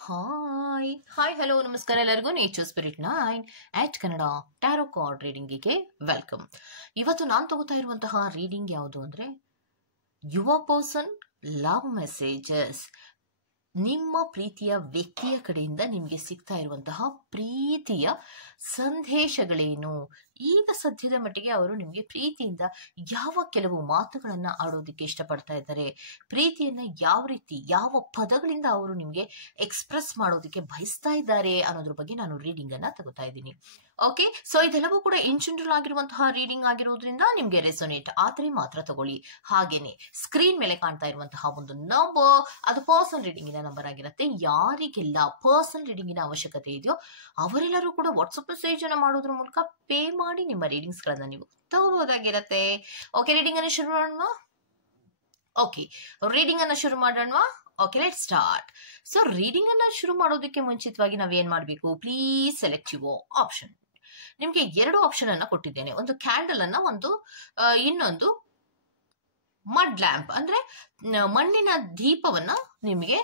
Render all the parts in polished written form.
Hi hello ನಮಸ್ಕಾರ ಎಲ್ಲರಿಗೂ nature spirit 9 Kannada tarot card ರೀಡಿಂಗಿಗೆ ವೆಲ್ಕಮ್. ಇವತ್ತು ನಾನು ತಗೋತಾ ಇರುವಂತಹ ರೀಡಿಂಗ್ ಯಾವುದು ಅಂದ್ರೆ ಯುವರ್ ಪರ್ಸನ್ ಲವ್ ಮೆಸೇಜಸ್. ನಿಮ್ಮ ಪ್ರೀತಿಯ ವ್ಯಕ್ತಿಯ ಕಡೆಯಿಂದ ನಿಮಗೆ ಸಿಗ್ತಾ ಇರುವಂತಹ ಪ್ರೀತಿಯ ಸಂದೇಶಗಳೇನು? ಈಗ ಸದ್ಯದ ಮಟ್ಟಿಗೆ ಅವರು ನಿಮಗೆ ಪ್ರೀತಿಯಿಂದ ಯಾವ ಕೆಲವು ಮಾತುಗಳನ್ನ ಆಡೋದಕ್ಕೆ ಇಷ್ಟಪಡ್ತಾ ಇದ್ದಾರೆ, ಪ್ರೀತಿಯನ್ನ ಯಾವ ರೀತಿ ಯಾವ ಪದಗಳಿಂದ ಅವರು ನಿಮಗೆ ಎಕ್ಸ್ಪ್ರೆಸ್ ಮಾಡೋದಕ್ಕೆ ಬಯಸ್ತಾ ಇದ್ದಾರೆ ಅನ್ನೋದ್ರ ಬಗ್ಗೆ ನಾನು ರೀಡಿಂಗ್ ಅನ್ನ ತಗೋತಾ ಇದ್ದೀನಿ. ಓಕೆ, ಸೊ ಇದೆಲ್ಲವೂ ಕೂಡ ಇನ್ ಜನರಲ್ ಆಗಿರುವಂತಹ ರೀಡಿಂಗ್ ಆಗಿರೋದ್ರಿಂದ ನಿಮ್ಗೆ ರೆಸೊನೇಟ್ ಆದ್ರೆ ಮಾತ್ರ ತಗೊಳ್ಳಿ. ಹಾಗೇನೆ ಸ್ಕ್ರೀನ್ ಮೇಲೆ ಕಾಣ್ತಾ ಇರುವಂತಹ ಒಂದು ನಂಬರ್, ಅದು ಪರ್ಸನಲ್ ರೀಡಿಂಗಿನ ನಂಬರ್ ಆಗಿರುತ್ತೆ. ಯಾರಿಗೆಲ್ಲ ಪರ್ಸನಲ್ ರೀಡಿಂಗಿನ ಅವಶ್ಯಕತೆ ಇದೆಯೋ ಅವರೆಲ್ಲರೂ ಕೂಡ ವಾಟ್ಸ್ಆಪ್ ಮೆಸೇಜ್ ಅನ್ನ ಮಾಡೋದ್ರ ಮೂಲಕ ಪೇ ಮಾಡಿ ನಿಮ್ಮ ರೀಡಿಂಗ್ಸ್ ಗಳನ್ನ ನೀವು ತಗೋಬಹುದಾಗಿರತ್ತೆ. ಓಕೆ, ರೀಡಿಂಗ್ ಅನ್ನ ಶುರು ಮಾಡೋಣ. ರೀಡಿಂಗ್ ಅನ್ನ ಶುರು ಮಾಡೋಣ. Okay, let start. So reading ಅನ್ನ ಶುರು ಮಾಡೋದಕ್ಕೆ ಮುಂಚಿತವಾಗಿ ನಾವೇನ್ ಮಾಡ್ಬೇಕು? Please select your option. ನಿಮ್ಗೆ 2 ಆಪ್ಷನ್ ಅನ್ನ ಕೊಟ್ಟಿದ್ದೇನೆ. ಒಂದು ಕ್ಯಾಂಡಲ್ ಅನ್ನ, ಇನ್ನೊಂದು ಮಡ್ ಲ್ಯಾಂಪ್ ಅಂದ್ರೆ ಮಣ್ಣಿನ ದೀಪವನ್ನ ನಿಮಗೆ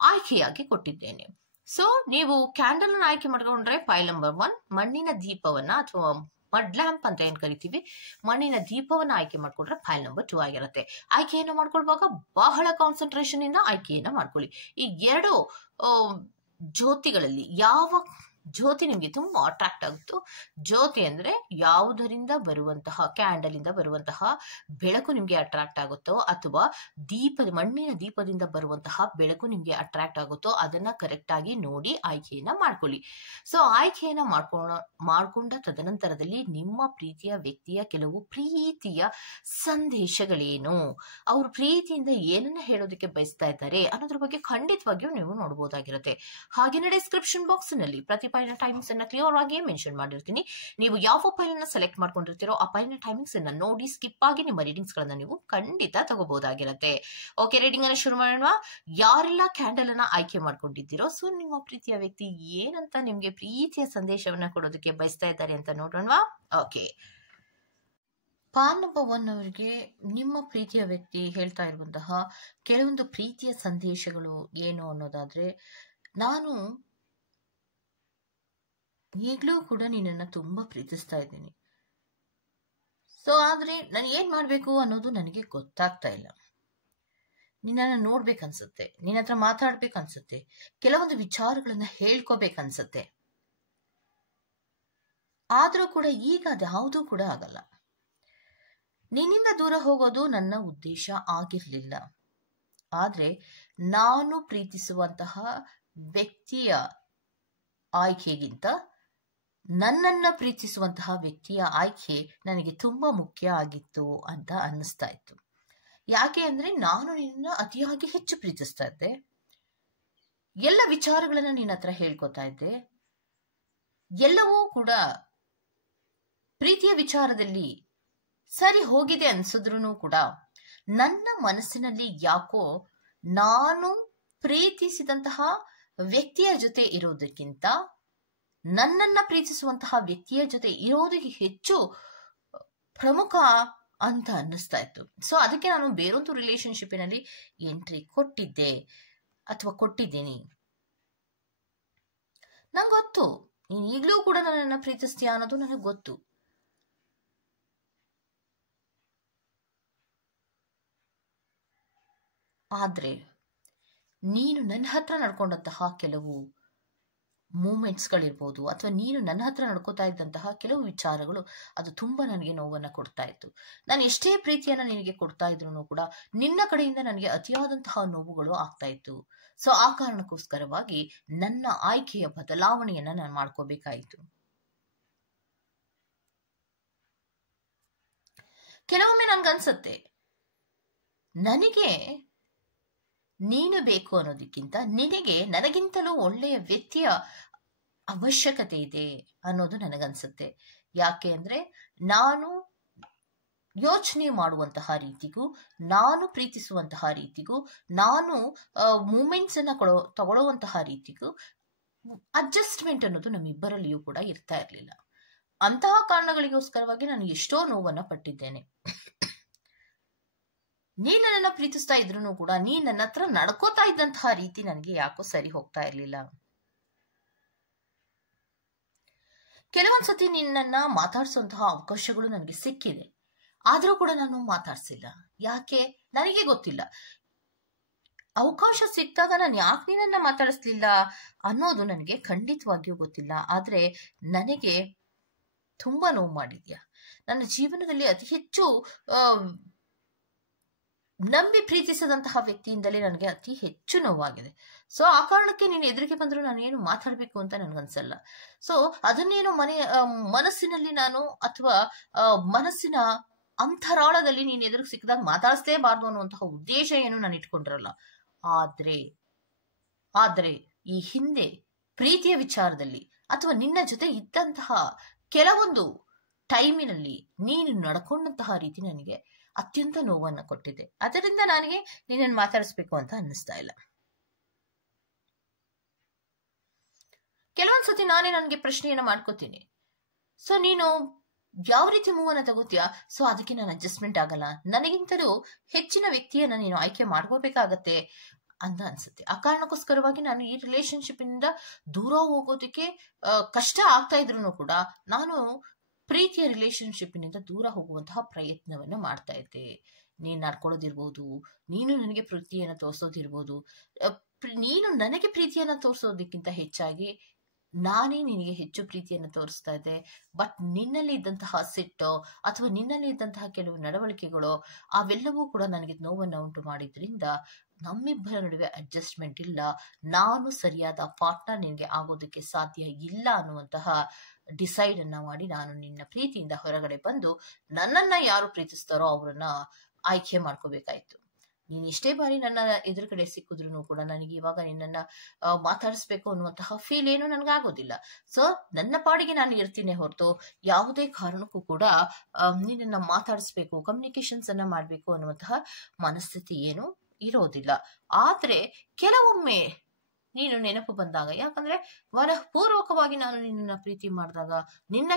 ಆಯ್ಕೆಯಾಗಿ ಕೊಟ್ಟಿದ್ದೇನೆ. ಸೊ ನೀವು ಕ್ಯಾಂಡಲ್ ಅನ್ನ ಆಯ್ಕೆ ಮಾಡ್ಕೊಂಡ್ರೆ ಫೈಲ್ ನಂಬರ್ 1, ಮಣ್ಣಿನ ದೀಪವನ್ನ ಅಥವಾ ಮಡ್ ಲ್ಯಾಂಪ್ ಅಂತ ಏನ್ ಕರಿತೀವಿ, ಮಣ್ಣಿನ ದೀಪವನ್ನ ಆಯ್ಕೆ ಮಾಡ್ಕೊಂಡ್ರೆ ಫೈಲ್ ನಂಬರ್ 2 ಆಗಿರುತ್ತೆ. ಆಯ್ಕೆಯನ್ನ ಮಾಡ್ಕೊಳ್ವಾಗ ಬಹಳ ಕಾನ್ಸಂಟ್ರೇಷನ್ ಇಂದ ಆಯ್ಕೆಯನ್ನ ಮಾಡ್ಕೊಳ್ಳಿ. ಈ 2 ಜ್ಯೋತಿಗಳಲ್ಲಿ ಯಾವ ಜ್ಯೋತಿ ನಿಮ್ಗೆ ತುಂಬಾ ಅಟ್ರಾಕ್ಟ್ ಆಗುತ್ತೋ, ಜ್ಯೋತಿ ಅಂದ್ರೆ ಯಾವುದರಿಂದ ಬರುವಂತಹ, ಕ್ಯಾಂಡಲ್ ಇಂದ ಬರುವಂತಹ ಬೆಳಕು ನಿಮ್ಗೆ ಅಟ್ರಾಕ್ಟ್ ಆಗುತ್ತೋ, ಅಥವಾ ಮಣ್ಣಿನ ದೀಪದಿಂದ ಬರುವಂತಹ ಬೆಳಕು ನಿಮ್ಗೆ ಅಟ್ರಾಕ್ಟ್ ಆಗುತ್ತೋ, ಅದನ್ನ ಕರೆಕ್ಟ್ ಆಗಿ ನೋಡಿ ಆಯ್ಕೆಯನ್ನ ಮಾಡ್ಕೊಳ್ಳಿ. ಸೊ ಆಯ್ಕೆಯನ್ನ ಮಾಡ್ಕೊಂಡ ತದನಂತರದಲ್ಲಿ ನಿಮ್ಮ ಪ್ರೀತಿಯ ವ್ಯಕ್ತಿಯ ಕೆಲವು ಪ್ರೀತಿಯ ಸಂದೇಶಗಳೇನು, ಅವರು ಪ್ರೀತಿಯಿಂದ ಏನನ್ನ ಹೇಳೋದಕ್ಕೆ ಬಯಸ್ತಾ ಇದ್ದಾರೆ ಅನ್ನೋದ್ರ ಬಗ್ಗೆ ಖಂಡಿತವಾಗಿಯೂ ನೀವು ನೋಡಬಹುದಾಗಿರುತ್ತೆ. ಹಾಗೇನೆ ಡಿಸ್ಕ್ರಿಪ್ಷನ್ ಬಾಕ್ಸ್ ನಲ್ಲಿ ಪ್ರತಿ ಫೈಲ್ನ ಟೈಮಿಂಗ್ಸ್ ಅನ್ನ ಕ್ಲಿಯರ್ ಆಗಿ ಮೆನ್ಷನ್ ಮಾಡಿರ್ತೀನಿ. ನೀವು ಯಾವ ಫೈಲ್ ಅನ್ನ ಸೆಲೆಕ್ಟ್ ಮಾಡ್ಕೊಂಡಿರ್ತೀರೋ ಆ ಫೈಲ್ನ ಟೈಮಿಂಗ್ಸ್ ಅನ್ನ ನೋಡಿ ಸ್ಕಿಪ್ ಆಗಿ ನಿಮ್ಮ ರೀಡಿಂಗ್ಸ್ ಗಳನ್ನ ನೀವು ಖಂಡಿತ ತಗೋಬಹುದಾಗಿರುತ್ತೆ. ಓಕೆ, ರೀಡಿಂಗ್ ಅನ್ನ ಶುರು ಮಾಡೋಣ. ಯಾರೆಲ್ಲ ಕ್ಯಾಂಡಲ್ ಅನ್ನ ಆಯ್ಕೆ ಮಾಡ್ಕೊಂಡಿದ್ದೀರೋ, ಸೊ ನಿಮ್ಮ ಪ್ರೀತಿಯ ವ್ಯಕ್ತಿ ಏನಂತ ನಿಮ್ಗೆ ಪ್ರೀತಿಯ ಸಂದೇಶವನ್ನ ಕೊಡೋದಕ್ಕೆ ಬಯಸ್ತಾ ಇದ್ದಾರೆ ಅಂತ ನೋಡೋಣ. ಓಕೆ, ಪಾನ್ ನಂಬರ್ 1 ಅವರಿಗೆ ನಿಮ್ಮ ಪ್ರೀತಿಯ ವ್ಯಕ್ತಿ ಹೇಳ್ತಾ ಇರುವಂತಹ ಕೆಲವೊಂದು ಪ್ರೀತಿಯ ಸಂದೇಶಗಳು ಏನು ಅನ್ನೋದಾದ್ರೆ, ನಾನು ಈಗಲೂ ಕೂಡ ನಿನ್ನನ್ನು ತುಂಬಾ ಪ್ರೀತಿಸ್ತಾ ಇದ್ದೀನಿ. ಸೊ ಆದ್ರೆ ನಾನು ಏನ್ ಮಾಡ್ಬೇಕು ಅನ್ನೋದು ನನಗೆ ಗೊತ್ತಾಗ್ತಾ ಇಲ್ಲ. ನಿನ್ನನ್ನು ನೋಡ್ಬೇಕನ್ಸುತ್ತೆ, ನಿನ್ನ ಹತ್ರ ಮಾತಾಡ್ಬೇಕನ್ಸುತ್ತೆ, ಕೆಲವೊಂದು ವಿಚಾರಗಳನ್ನ ಹೇಳ್ಕೋಬೇಕನ್ಸುತ್ತೆ. ಆದ್ರೂ ಕೂಡ ಈಗ ಅದ್ಯಾವುದೂ ಕೂಡ ಆಗಲ್ಲ. ನಿನ್ನಿಂದ ದೂರ ಹೋಗೋದು ನನ್ನ ಉದ್ದೇಶ ಆಗಿರ್ಲಿಲ್ಲ. ಆದ್ರೆ ನಾನು ಪ್ರೀತಿಸುವಂತಹ ವ್ಯಕ್ತಿಯ ಆಯ್ಕೆಗಿಂತ ನನ್ನನ್ನ ಪ್ರೀತಿಸುವಂತಹ ವ್ಯಕ್ತಿಯ ಆಯ್ಕೆ ನನಗೆ ತುಂಬಾ ಮುಖ್ಯ ಆಗಿತ್ತು ಅಂತ ಅನ್ನಿಸ್ತಾ ಇತ್ತು. ಯಾಕೆ ಅಂದ್ರೆ ನಾನು ನಿನ್ನ ಅತಿಯಾಗಿ ಹೆಚ್ಚು ಪ್ರೀತಿಸ್ತಾ ಇದ್ದೆ, ಎಲ್ಲ ವಿಚಾರಗಳನ್ನ ನಿನ್ನ ಹತ್ರ ಹೇಳ್ಕೊತಾ ಇದ್ದೆ, ಎಲ್ಲವೂ ಕೂಡ ಪ್ರೀತಿಯ ವಿಚಾರದಲ್ಲಿ ಸರಿ ಹೋಗಿದೆ ಅನ್ಸಿದ್ರು ಕೂಡ ನನ್ನ ಮನಸ್ಸಿನಲ್ಲಿ ಯಾಕೋ ನಾನು ಪ್ರೀತಿಸಿದಂತಹ ವ್ಯಕ್ತಿಯ ಜೊತೆ ಇರೋದಕ್ಕಿಂತ ನನ್ನನ್ನ ಪ್ರೀತಿಸುವಂತಹ ವ್ಯಕ್ತಿಯ ಜೊತೆ ಇರೋದಕ್ಕೆ ಹೆಚ್ಚು ಪ್ರಮುಖ ಅಂತ ಅನ್ನಿಸ್ತಾ ಇತ್ತು. ಸೊ ಅದಕ್ಕೆ ನಾನು ಬೇರೊಂದು ರಿಲೇಶನ್ಶಿಪ್ಪಿನಲ್ಲಿ ಎಂಟ್ರಿ ಕೊಟ್ಟಿದ್ದೆ ಅಥವಾ ಕೊಟ್ಟಿದ್ದೀನಿ. ನಂಗೆ ಗೊತ್ತು ನೀನ್ ಈಗಲೂ ಕೂಡ ನನ್ನನ್ನ ಪ್ರೀತಿಸ್ತೀಯ ಅನ್ನೋದು ನನಗೆ ಗೊತ್ತು. ಆದ್ರೆ ನೀನು ನನ್ನ ಹತ್ರ ನಡ್ಕೊಂಡಂತಹ ಕೆಲವು ಮೂಮೆಂಟ್ಸ್ಗಳಿರ್ಬೋದು, ಅಥವಾ ನೀನು ನನ್ನ ಹತ್ರ ನಡ್ಕೋತಾ ಇದ್ದಂತಹ ಕೆಲವು ವಿಚಾರಗಳು, ಅದು ತುಂಬಾ ನನಗೆ ನೋವನ್ನ ಕೊಡ್ತಾ ಇತ್ತು. ನಾನು ಎಷ್ಟೇ ಪ್ರೀತಿಯನ್ನ ನಿನಗೆ ಕೊಡ್ತಾ ಇದ್ರು ಕೂಡ ನಿನ್ನ ಕಡೆಯಿಂದ ನನಗೆ ಅತಿಯಾದಂತಹ ನೋವುಗಳು ಆಗ್ತಾ ಇತ್ತು. ಸೊ ಆ ಕಾರಣಕ್ಕೋಸ್ಕರವಾಗಿ ನನ್ನ ಆಯ್ಕೆಯ ಬದಲಾವಣೆಯನ್ನ ನಾನು ಮಾಡ್ಕೋಬೇಕಾಯಿತು. ಕೆಲವೊಮ್ಮೆ ನನ್ಗನ್ಸತ್ತೆ, ನನಗೆ ನೀನು ಬೇಕು ಅನ್ನೋದಕ್ಕಿಂತ ನಿನಗೆ ನನಗಿಂತಲೂ ಒಳ್ಳೆಯ ವ್ಯಕ್ತಿಯ ಅವಶ್ಯಕತೆ ಇದೆ ಅನ್ನೋದು ನನಗನ್ಸುತ್ತೆ. ಯಾಕೆ ಅಂದ್ರೆ ನಾನು ಯೋಚನೆ ಮಾಡುವಂತಹ ರೀತಿಗೂ, ನಾನು ಪ್ರೀತಿಸುವಂತಹ ರೀತಿಗೂ, ನಾನು ಮೂಮೆಂಟ್ಸ್ ಅನ್ನ ತಗೊಳ್ಳುವಂತಹ ರೀತಿಗೂ ಅಡ್ಜಸ್ಟ್ಮೆಂಟ್ ಅನ್ನೋದು ನಮ್ಮಿಬ್ಬರಲ್ಲಿಯೂ ಕೂಡ ಇರ್ತಾ ಇರ್ಲಿಲ್ಲ. ಅಂತಹ ಕಾರಣಗಳಿಗೋಸ್ಕರವಾಗಿ ನಾನು ಎಷ್ಟೋ ನೋವನ್ನ ಪಟ್ಟಿದ್ದೇನೆ. ನೀನ್ ನನ್ನನ್ನ ಪ್ರೀತಿಸ್ತಾ ಇದ್ರು ಕೂಡ ನೀನ್ ನನ್ನ ಹತ್ರ ನಡ್ಕೋತಾ ಇದ್ದಂತಹ ರೀತಿ ನನಗೆ ಯಾಕೋ ಸರಿ ಹೋಗ್ತಾ ಇರ್ಲಿಲ್ಲ. ಕೆಲವೊಂದ್ಸತಿ ನಿನ್ನನ್ನ ಮಾತಾಡ್ಸುವಂತಹ ಅವಕಾಶಗಳು ನನಗೆ ಸಿಕ್ಕಿದೆ, ಆದ್ರೂ ಕೂಡ ನಾನು ಮಾತಾಡ್ಸಿಲ್ಲ. ಯಾಕೆ ನನಗೆ ಗೊತ್ತಿಲ್ಲ. ಅವಕಾಶ ಸಿಕ್ಕಾಗ ನಾನು ಯಾಕೆ ನಿನ್ನನ್ನ ಮಾತಾಡಿಸ್ಲಿಲ್ಲ ಅನ್ನೋದು ನನಗೆ ಖಂಡಿತವಾಗಿಯೂ ಗೊತ್ತಿಲ್ಲ. ಆದ್ರೆ ನನಗೆ ತುಂಬಾ ನೋವು ಮಾಡಿದ್ಯಾ. ನನ್ನ ಜೀವನದಲ್ಲಿ ಅತಿ ಹೆಚ್ಚು ನಂಬಿ ಪ್ರೀತಿಸಿದಂತಹ ವ್ಯಕ್ತಿಯಿಂದಲೇ ನನಗೆ ಅತಿ ಹೆಚ್ಚು ನೋವಾಗಿದೆ. ಸೊ ಆ ಕಾರಣಕ್ಕೆ ನೀನು ಎದುರಿಗೆ ಬಂದ್ರು ನಾನು ಏನು ಮಾತಾಡ್ಬೇಕು ಅಂತ ನನ್ಗನ್ಸಲ್ಲ. ಸೊ ಅದನ್ನೇನು ಮನಸ್ಸಿನಲ್ಲಿ ನಾನು ಅಥವಾ ಮನಸ್ಸಿನ ಅಂತರಾಳದಲ್ಲಿ ನೀನು ಎದುರಿಗೆ ಸಿಕ್ಕಿದಾಗ ಮಾತಾಡಿಸಲೇಬಾರ್ದು ಅನ್ನುವಂತಹ ಉದ್ದೇಶ ಏನು ನಾನು ಇಟ್ಕೊಂಡಿರಲ್ಲ. ಆದ್ರೆ ಈ ಹಿಂದೆ ಪ್ರೀತಿಯ ವಿಚಾರದಲ್ಲಿ ಅಥವಾ ನಿನ್ನ ಜೊತೆ ಇದ್ದಂತಹ ಕೆಲವೊಂದು ಟೈಮಿನಲ್ಲಿ ನೀನು ನಡ್ಕೊಂಡಂತಹ ರೀತಿ ನನಗೆ ಅತ್ಯಂತ ನೋವನ್ನು ಕೊಟ್ಟಿದೆ. ಅದರಿಂದ ನನಗೆ ನಿನ್ನನ್ನು ಮಾತಾಡಿಸ್ಬೇಕು ಅಂತ ಅನ್ನಿಸ್ತಾ ಇಲ್ಲ. ಕೆಲವೊಂದ್ಸತಿ ನಾನೇ ನನಗೆ ಪ್ರಶ್ನೆಯನ್ನ ಮಾಡ್ಕೋತೀನಿ, ಸೊ ನೀನು ಯಾವ ರೀತಿ ಮೂವನ್ನ ತಗೋತೀಯಾ, ಸೊ ಅದಕ್ಕೆ ನಾನು ಅಡ್ಜಸ್ಟ್ಮೆಂಟ್ ಆಗಲ್ಲ, ನನಗಿಂತಲೂ ಹೆಚ್ಚಿನ ವ್ಯಕ್ತಿಯನ್ನ ನೀನು ಆಯ್ಕೆ ಮಾಡ್ಕೋಬೇಕಾಗತ್ತೆ ಅಂತ ಅನ್ಸುತ್ತೆ. ಆ ಕಾರಣಕ್ಕೋಸ್ಕರವಾಗಿ ನಾನು ಈ ರಿಲೇಶನ್ಶಿಪ್ ಇಂದ ದೂರ ಹೋಗೋದಕ್ಕೆ ಕಷ್ಟ ಆಗ್ತಾ ಇದ್ರು ಕೂಡ ನಾನು ಪ್ರೀತಿಯ ರಿಲೇಶನ್ಶಿಪ್ನಿಂದ ದೂರ ಹೋಗುವಂತಹ ಪ್ರಯತ್ನವನ್ನ ಮಾಡ್ತಾ ಇದ್ದೆ. ನೀನ್ ನಡ್ಕೊಳ್ಳೋದಿರ್ಬೋದು, ನೀನು ನನಗೆ ಪ್ರೀತಿಯನ್ನ ತೋರಿಸೋದಿರ್ಬೋದು, ನೀನು ನನಗೆ ಪ್ರೀತಿಯನ್ನ ತೋರಿಸೋದಕ್ಕಿಂತ ಹೆಚ್ಚಾಗಿ ನಾನೇ ನಿನಗೆ ಹೆಚ್ಚು ಪ್ರೀತಿಯನ್ನು ತೋರಿಸ್ತಾ ಇದ್ದೆ. ಬಟ್ ನಿನ್ನಲ್ಲಿ ಇದ್ದಂತಹ ಸಿಟ್ಟು ಅಥವಾ ನಿನ್ನಲ್ಲಿ ಇದ್ದಂತಹ ಕೆಲವು ನಡವಳಿಕೆಗಳು ಅವೆಲ್ಲವೂ ಕೂಡ ನನಗೆ ನೋವನ್ನು ಉಂಟು ಮಾಡಿದ್ರಿಂದ ನಮ್ಮಿಬ್ಬರ ನಡುವೆ ಅಡ್ಜಸ್ಟ್ಮೆಂಟ್ ಇಲ್ಲ, ನಾನು ಸರಿಯಾದ ಪಾರ್ಟ್ನರ್ ನಿನಗೆ ಆಗೋದಕ್ಕೆ ಸಾಧ್ಯ ಇಲ್ಲ ಅನ್ನುವಂತಹ ಡಿಸೈಡ್ ಅನ್ನ ಮಾಡಿ ನಾನು ನಿನ್ನ ಪ್ರೀತಿಯಿಂದ ಹೊರಗಡೆ ಬಂದು ನನ್ನನ್ನ ಯಾರು ಪ್ರೀತಿಸ್ತಾರೋ ಅವರನ್ನ ಆಯ್ಕೆ ಮಾಡ್ಕೋಬೇಕಾಯ್ತು. ನೀನ್ ಎಷ್ಟೇ ಬಾರಿ ನನ್ನ ಎದುರುಗಡೆ ಸಿಕ್ಕಿದ್ರು ಕೂಡ ನನಗೆ ಇವಾಗ ನಿನ್ನನ್ನ ಮಾತಾಡಿಸ್ಬೇಕು ಅನ್ನುವಂತಹ ಫೀಲ್ ಏನು ನನ್ಗಾಗೋದಿಲ್ಲ. ಸೊ ನನ್ನ ಪಾಡಿಗೆ ನಾನು ಇರ್ತೀನಿ ಹೊರತು ಯಾವುದೇ ಕಾರಣಕ್ಕೂ ಕೂಡ ನಿನ್ನನ್ನ ಮಾತಾಡಿಸ್ಬೇಕು, ಕಮ್ಯುನಿಕೇಶನ್ಸ್ ಅನ್ನ ಮಾಡ್ಬೇಕು ಅನ್ನುವಂತಹ ಮನಸ್ಥಿತಿ ಏನು ಇರೋದಿಲ್ಲ. ಆದ್ರೆ ಕೆಲವೊಮ್ಮೆ ನೀನು ನೆನಪು ಬಂದಾಗ, ಯಾಕಂದ್ರೆ ಮನಃಪೂರ್ವಕವಾಗಿ ನಾನು ನಿನ್ನ ಪ್ರೀತಿ ಮಾಡಿದಾಗ ನಿನ್ನ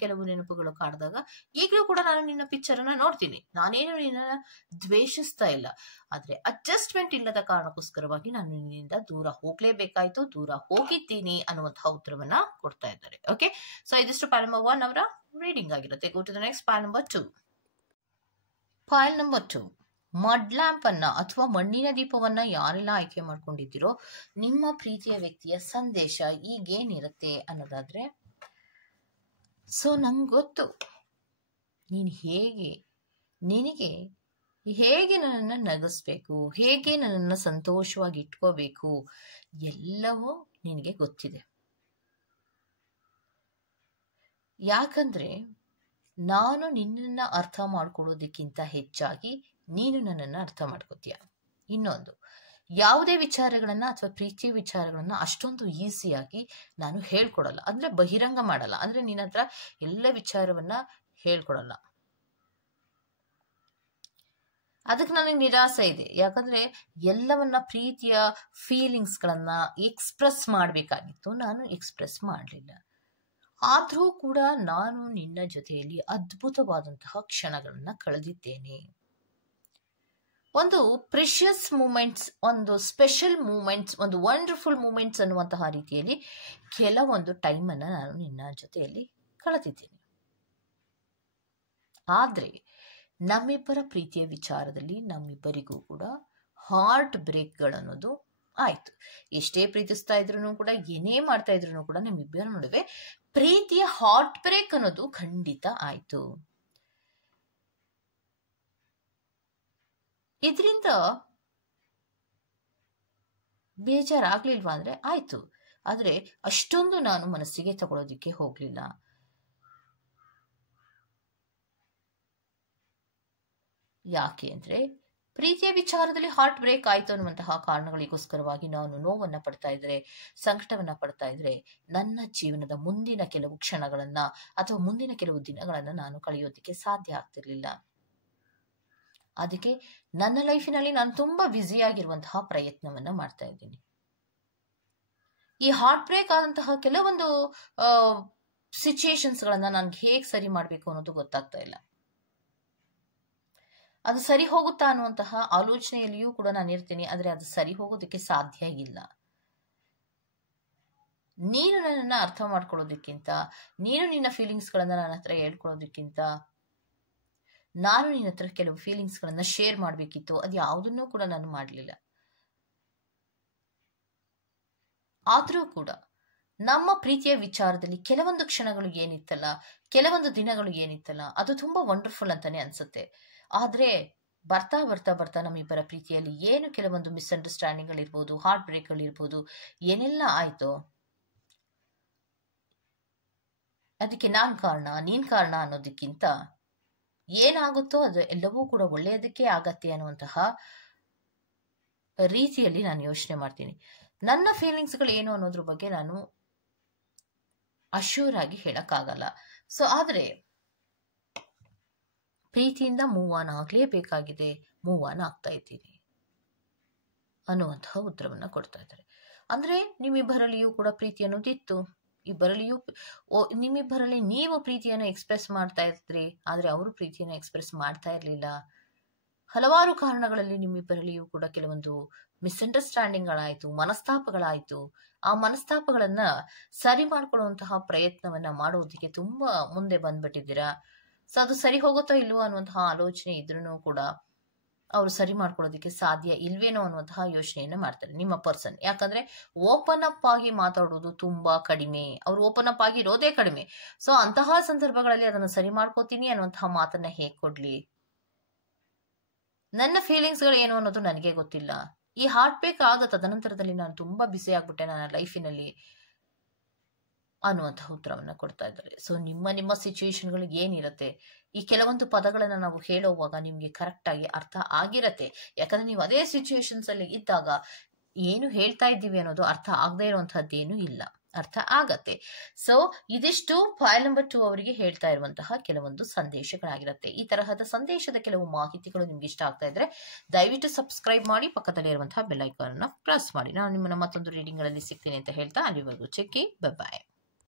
ಕೆಲವು ನೆನಪುಗಳು ಕಾಡಿದಾಗ ಈಗಲೂ ಕೂಡ ನಾನು ನಿನ್ನ ಪಿಕ್ಚರ್ ಅನ್ನ ನೋಡ್ತೀನಿ. ನಾನೇನು ನಿನ್ನ ದ್ವೇಷಿಸ್ತಾ ಇಲ್ಲ, ಆದ್ರೆ ಅಡ್ಜಸ್ಟ್ಮೆಂಟ್ ಇಲ್ಲದ ಕಾರಣಕ್ಕೋಸ್ಕರವಾಗಿ ನಾನು ನಿನ್ನಿಂದ ದೂರ ಹೋಗ್ಲೇಬೇಕಾಯ್ತು, ದೂರ ಹೋಗಿದ್ದೀನಿ ಅನ್ನುವಂತಹ ಉತ್ತರವನ್ನ ಕೊಡ್ತಾ ಇದ್ದಾರೆ. ಓಕೆ, ಸೊ ಇದಿಷ್ಟು ಪಾಲ್ ನಂಬರ್ 1 ಅವರ ರೀಡಿಂಗ್ ಆಗಿರುತ್ತೆ. Go to the next pole number 2. Pole number 2, mud lamp ಅನ್ನ ಅಥವಾ ಮಣ್ಣಿನ ದೀಪವನ್ನ ಯಾರೆಲ್ಲ ಆಯ್ಕೆ ಮಾಡ್ಕೊಂಡಿದ್ದೀರೋ ನಿಮ್ಮ ಪ್ರೀತಿಯ ವ್ಯಕ್ತಿಯ ಸಂದೇಶ ಈಗೇನಿರುತ್ತೆ ಅನ್ನೋದಾದ್ರೆ, ಸೊ ನಂಗೆ ಗೊತ್ತು ನಿನಗೆ ಹೇಗೆ ನನ್ನನ್ನು ನಗಿಸ್ಬೇಕು, ಹೇಗೆ ನನ್ನನ್ನು ಸಂತೋಷವಾಗಿ ಇಟ್ಕೋಬೇಕು ಎಲ್ಲವೂ ನಿನಗೆ ಗೊತ್ತಿದೆ. ಯಾಕಂದ್ರೆ ನಾನು ನಿನ್ನನ್ನ ಅರ್ಥ ಮಾಡ್ಕೊಳ್ಳೋದಕ್ಕಿಂತ ಹೆಚ್ಚಾಗಿ ನೀನು ನನ್ನನ್ನು ಅರ್ಥ ಮಾಡ್ಕೋತೀಯ. ಇನ್ನೊಂದು, ಯಾವುದೇ ವಿಚಾರಗಳನ್ನ ಅಥವಾ ಪ್ರೀತಿಯ ವಿಚಾರಗಳನ್ನ ಅಷ್ಟೊಂದು ಈಸಿಯಾಗಿ ನಾನು ಹೇಳ್ಕೊಡಲ್ಲ, ಅಂದ್ರೆ ಬಹಿರಂಗ ಮಾಡಲ್ಲ, ಅಂದ್ರೆ ನಿನ್ನ ಹತ್ರ ಎಲ್ಲ ವಿಚಾರವನ್ನ ಹೇಳ್ಕೊಡಲ್ಲ. ಅದಕ್ಕೆ ನನಗೆ ನಿರಾಸೆ ಇದೆ. ಯಾಕಂದ್ರೆ ಎಲ್ಲವನ್ನ ಪ್ರೀತಿಯ ಫೀಲಿಂಗ್ಸ್ ಗಳನ್ನ ಎಕ್ಸ್ಪ್ರೆಸ್ ಮಾಡ್ಬೇಕಾಗಿತ್ತು, ನಾನು ಎಕ್ಸ್ಪ್ರೆಸ್ ಮಾಡಲಿಲ್ಲ. ಆದ್ರೂ ಕೂಡ ನಾನು ನಿನ್ನ ಜೊತೆಯಲ್ಲಿ ಅದ್ಭುತವಾದಂತಹ ಕ್ಷಣಗಳನ್ನ ಕಳೆದಿದ್ದೇನೆ. ಒಂದು ಪ್ರೆಷಿಯಸ್ ಮೂಮೆಂಟ್ಸ್, ಒಂದು ಸ್ಪೆಷಲ್ ಮೂಮೆಂಟ್ಸ್, ಒಂದು ವಂಡರ್ಫುಲ್ ಮೂಮೆಂಟ್ಸ್ ಅನ್ನುವಂತಹ ರೀತಿಯಲ್ಲಿ ಕೆಲವೊಂದು ಟೈಮನ್ನು ನಾನು ನಿನ್ನ ಜೊತೆಯಲ್ಲಿ ಕಳೆದಿದ್ದೇನೆ. ಆದ್ರೆ ನಮ್ಮಿಬ್ಬರ ಪ್ರೀತಿಯ ವಿಚಾರದಲ್ಲಿ ನಮ್ಮಿಬ್ಬರಿಗೂ ಕೂಡ ಹಾರ್ಟ್ ಬ್ರೇಕ್ಗಳನ್ನೋದು ಆಯ್ತು. ಎಷ್ಟೇ ಪ್ರೀತಿಸ್ತಾ ಇದ್ರು ಕೂಡ, ಏನೇ ಮಾಡ್ತಾ ಇದ್ರು ಕೂಡ ನಮ್ಮಿಬ್ಬರ ನಡುವೆ ಪ್ರೀತಿಯ ಹಾರ್ಟ್ ಬ್ರೇಕ್ ಅನ್ನೋದು ಖಂಡಿತ ಆಯ್ತು. ಇದರಿಂದ ಬೇಜಾರಾಗ್ಲಿಲ್ವಾ ಅಂದ್ರೆ ಆಯ್ತು, ಆದ್ರೆ ಅಷ್ಟೊಂದು ನಾನು ಮನಸ್ಸಿಗೆ ತಗೊಳ್ಳೋದಿಕ್ಕೆ ಹೋಗ್ಲಿಲ್ಲ. ಯಾಕೆ ಅಂದ್ರೆ ಪ್ರೀತಿಯ ವಿಚಾರದಲ್ಲಿ ಹಾರ್ಟ್ ಬ್ರೇಕ್ ಆಯ್ತು ಅನ್ನುವಂತಹ ಕಾರಣಗಳಿಗೋಸ್ಕರವಾಗಿ ನಾನು ನೋವನ್ನ ಪಡ್ತಾ ಇದ್ರೆ, ಸಂಕಟವನ್ನ ಪಡ್ತಾ ಇದ್ರೆ ನನ್ನ ಜೀವನದ ಮುಂದಿನ ಕೆಲವು ಕ್ಷಣಗಳನ್ನ ಅಥವಾ ಮುಂದಿನ ಕೆಲವು ದಿನಗಳನ್ನ ನಾನು ಕಳೆಯೋದಿಕ್ಕೆ ಸಾಧ್ಯ ಆಗ್ತಿರ್ಲಿಲ್ಲ. ಅದಕ್ಕೆ ನನ್ನ ಲೈಫಿನಲ್ಲಿ ನಾನು ತುಂಬಾ ಬ್ಯುಸಿಯಾಗಿರುವಂತಹ ಪ್ರಯತ್ನವನ್ನ ಮಾಡ್ತಾ ಇದ್ದೀನಿ. ಈ ಹಾರ್ಟ್ ಬ್ರೇಕ್ ಆದಂತಹ ಕೆಲವೊಂದು ಸಿಚುಯೇಷನ್ಸ್ ಗಳನ್ನ ನನ್ಗೆ ಹೇಗೆ ಸರಿ ಮಾಡ್ಬೇಕು ಅನ್ನೋದು ಗೊತ್ತಾಗ್ತಾ ಇಲ್ಲ. ಅದು ಸರಿ ಹೋಗುತ್ತಾ ಅನ್ನುವಂತಹ ಆಲೋಚನೆಯಲ್ಲಿಯೂ ಕೂಡ ನಾನು ಇರ್ತೀನಿ. ಆದರೆ ಅದು ಸರಿ ಹೋಗೋದಕ್ಕೆ ಸಾಧ್ಯ ಇಲ್ಲ. ನೀನು ನನ್ನನ್ನು ಅರ್ಥ ಮಾಡ್ಕೊಳ್ಳೋದಕ್ಕಿಂತ, ನೀನು ನಿನ್ನ ಫೀಲಿಂಗ್ಸ್ಗಳನ್ನ ನನ್ನ ಹತ್ರ ಹೇಳ್ಕೊಳ್ಳೋದಕ್ಕಿಂತ, ನಾನು ನಿನ್ನ ಹತ್ರ ಕೆಲವು ಫೀಲಿಂಗ್ಸ್ಗಳನ್ನ ಶೇರ್ ಮಾಡಬೇಕಿತ್ತು. ಅದು ಯಾವುದನ್ನೂ ಕೂಡ ನಾನು ಮಾಡಲಿಲ್ಲ. ಆದರೂ ಕೂಡ ನಮ್ಮ ಪ್ರೀತಿಯ ವಿಚಾರದಲ್ಲಿ ಕೆಲವೊಂದು ಕ್ಷಣಗಳು ಏನಿತ್ತಲ್ಲ, ಕೆಲವೊಂದು ದಿನಗಳು ಏನಿತ್ತಲ್ಲ, ಅದು ತುಂಬಾ ವಂಡರ್ಫುಲ್ ಅಂತಾನೆ ಅನ್ಸುತ್ತೆ. ಆದ್ರೆ ಬರ್ತಾ ಬರ್ತಾ ಬರ್ತಾ ನಮ್ಮಿಬ್ಬರ ಪ್ರೀತಿಯಲ್ಲಿ ಏನು ಕೆಲವೊಂದು ಮಿಸ್ಅಂಡರ್ಸ್ಟ್ಯಾಂಡಿಂಗ್ಗಳಿರ್ಬೋದು, ಹಾರ್ಟ್ ಬ್ರೇಕ್ಗಳಿರ್ಬೋದು, ಏನೆಲ್ಲ ಆಯ್ತೋ ಅದಕ್ಕೆ ನಾನ್ ಕಾರಣ, ನೀನ್ ಕಾರಣ ಅನ್ನೋದಕ್ಕಿಂತ ಏನಾಗುತ್ತೋ ಅದು ಎಲ್ಲವೂ ಕೂಡ ಒಳ್ಳೆಯದಕ್ಕೆ ಆಗತ್ತೆ ಅನ್ನುವಂತಹ ರೀತಿಯಲ್ಲಿ ನಾನು ಯೋಚನೆ ಮಾಡ್ತೀನಿ. ನನ್ನ ಫೀಲಿಂಗ್ಸ್ಗಳು ಏನು ಅನ್ನೋದ್ರ ಬಗ್ಗೆ ನಾನು ಅಶ್ಯೂರ್ ಆಗಿ ಹೇಳಕ್ಕಾಗಲ್ಲ. ಸೊ ಆದ್ರೆ ಪ್ರೀತಿಯಿಂದ ಮೂವ್ ಆನ್ ಆಗ್ಲೇಬೇಕಾಗಿದೆ, ಮೂವ್ ಆನ್ ಆಗ್ತಾ ಇದ್ದೀನಿ ಅನ್ನುವಂತಹ ಉತ್ತರವನ್ನ ಕೊಡ್ತಾ ಇದ್ದಾರೆ. ಅಂದ್ರೆ ನಿಮ್ಮಿಬ್ಬರಲ್ಲಿಯೂ ಕೂಡ ಪ್ರೀತಿ ಅನ್ನೋದಿತ್ತು. ನಿಮ್ಮಿಬ್ಬರಲ್ಲಿ ನೀವು ಪ್ರೀತಿಯನ್ನು ಎಕ್ಸ್ಪ್ರೆಸ್ ಮಾಡ್ತಾ ಇದ್ರಿ, ಆದ್ರೆ ಅವರು ಪ್ರೀತಿಯನ್ನು ಎಕ್ಸ್ಪ್ರೆಸ್ ಮಾಡ್ತಾ ಇರ್ಲಿಲ್ಲ. ಹಲವಾರು ಕಾರಣಗಳಲ್ಲಿ ನಿಮ್ಮಿಬ್ಬರಲ್ಲಿಯೂ ಕೂಡ ಕೆಲವೊಂದು ಮಿಸ್ಅಂಡರ್ಸ್ಟ್ಯಾಂಡಿಂಗ್ಗಳಾಯ್ತು, ಮನಸ್ತಾಪಗಳಾಯ್ತು. ಆ ಮನಸ್ತಾಪಗಳನ್ನ ಸರಿ ಮಾಡ್ಕೊಳ್ಳುವಂತಹ ಪ್ರಯತ್ನವನ್ನ ಮಾಡೋದಕ್ಕೆ ತುಂಬಾ ಮುಂದೆ ಬಂದ್ಬಿಟ್ಟಿದ್ದೀರಾ. ಸೊ ಅದು ಸರಿ ಹೋಗುತ್ತೋ ಇಲ್ವೋ ಅನ್ನುವಂತಹ ಆಲೋಚನೆ ಇದ್ರೂ ಕೂಡ ಅವರು ಸರಿ ಮಾಡ್ಕೊಳ್ಳೋದಕ್ಕೆ ಸಾಧ್ಯ ಇಲ್ವೇನೋ ಅನ್ನುವಂತಹ ಯೋಚನೆಯನ್ನ ಮಾಡ್ತಾರೆ ನಿಮ್ಮ ಪರ್ಸನ್. ಯಾಕಂದ್ರೆ ಓಪನ್ ಅಪ್ ಆಗಿ ಮಾತಾಡೋದು ತುಂಬಾ ಕಡಿಮೆ, ಅವ್ರು ಓಪನ್ ಅಪ್ ಆಗಿ ಇರೋದೇ ಕಡಿಮೆ. ಸೊ ಅಂತಹ ಸಂದರ್ಭಗಳಲ್ಲಿ ಅದನ್ನು ಸರಿ ಮಾಡ್ಕೋತೀನಿ ಅನ್ನುವಂತಹ ಮಾತನ್ನ ಹೇಗ್ ಕೊಡ್ಲಿ? ನನ್ನ ಫೀಲಿಂಗ್ಸ್ಗಳು ಏನು ಅನ್ನೋದು ನನಗೆ ಗೊತ್ತಿಲ್ಲ. ಈ ಹಾರ್ಟ್ ಬ್ರೇಕ್ ಆದ ತದನಂತರದಲ್ಲಿ ನಾನು ತುಂಬಾ ಬಿಸಿ ಆಗ್ಬಿಟ್ಟೆ ನನ್ನ ಲೈಫಿನಲ್ಲಿ ಅನ್ನುವಂತಹ ಉತ್ತರವನ್ನ ಕೊಡ್ತಾ ಇದ್ದಾರೆ. ಸೊ ನಿಮ್ಮ ಸಿಚುವೇಶನ್ಗಳು ಏನಿರತ್ತೆ, ಈ ಕೆಲವೊಂದು ಪದಗಳನ್ನ ನಾವು ಹೇಳುವಾಗ ನಿಮ್ಗೆ ಕರೆಕ್ಟ್ ಆಗಿ ಅರ್ಥ ಆಗಿರತ್ತೆ. ಯಾಕಂದ್ರೆ ನೀವು ಅದೇ ಸಿಚುವೇಶನ್ಸ್ ಅಲ್ಲಿ ಇದ್ದಾಗ ಏನು ಹೇಳ್ತಾ ಇದ್ದೀವಿ ಅನ್ನೋದು ಅರ್ಥ ಆಗದೆ ಇರುವಂತಹದ್ದೇನು ಇಲ್ಲ, ಅರ್ಥ ಆಗತ್ತೆ. ಸೊ ಇದಿಷ್ಟು ಫೈಲ್ ನಂಬರ್ 2 ಅವರಿಗೆ ಹೇಳ್ತಾ ಇರುವಂತಹ ಕೆಲವೊಂದು ಸಂದೇಶಗಳಾಗಿರುತ್ತೆ. ಈ ತರಹದ ಸಂದೇಶದ ಕೆಲವು ಮಾಹಿತಿಗಳು ನಿಮ್ಗೆ ಇಷ್ಟ ಆಗ್ತಾ ಇದ್ರೆ ದಯವಿಟ್ಟು ಸಬ್ಸ್ಕ್ರೈಬ್ ಮಾಡಿ, ಪಕ್ಕದಲ್ಲಿ ಇರುವಂತಹ ಬೆಲ್ ಐಕಾನ್ ಅನ್ನ ಪ್ರೆಸ್ ಮಾಡಿ. ನಾನು ನಿಮ್ಮನ್ನ ಮತ್ತೊಂದು ರೀಡಿಂಗ್ ಗಳಲ್ಲಿ ಸಿಗ್ತೀನಿ ಅಂತ ಹೇಳ್ತಾ ಅಲ್ಲಿವರೆಗೂ ಚೆಕ್ಕಿ, ಬೈ ಬಾಯ್.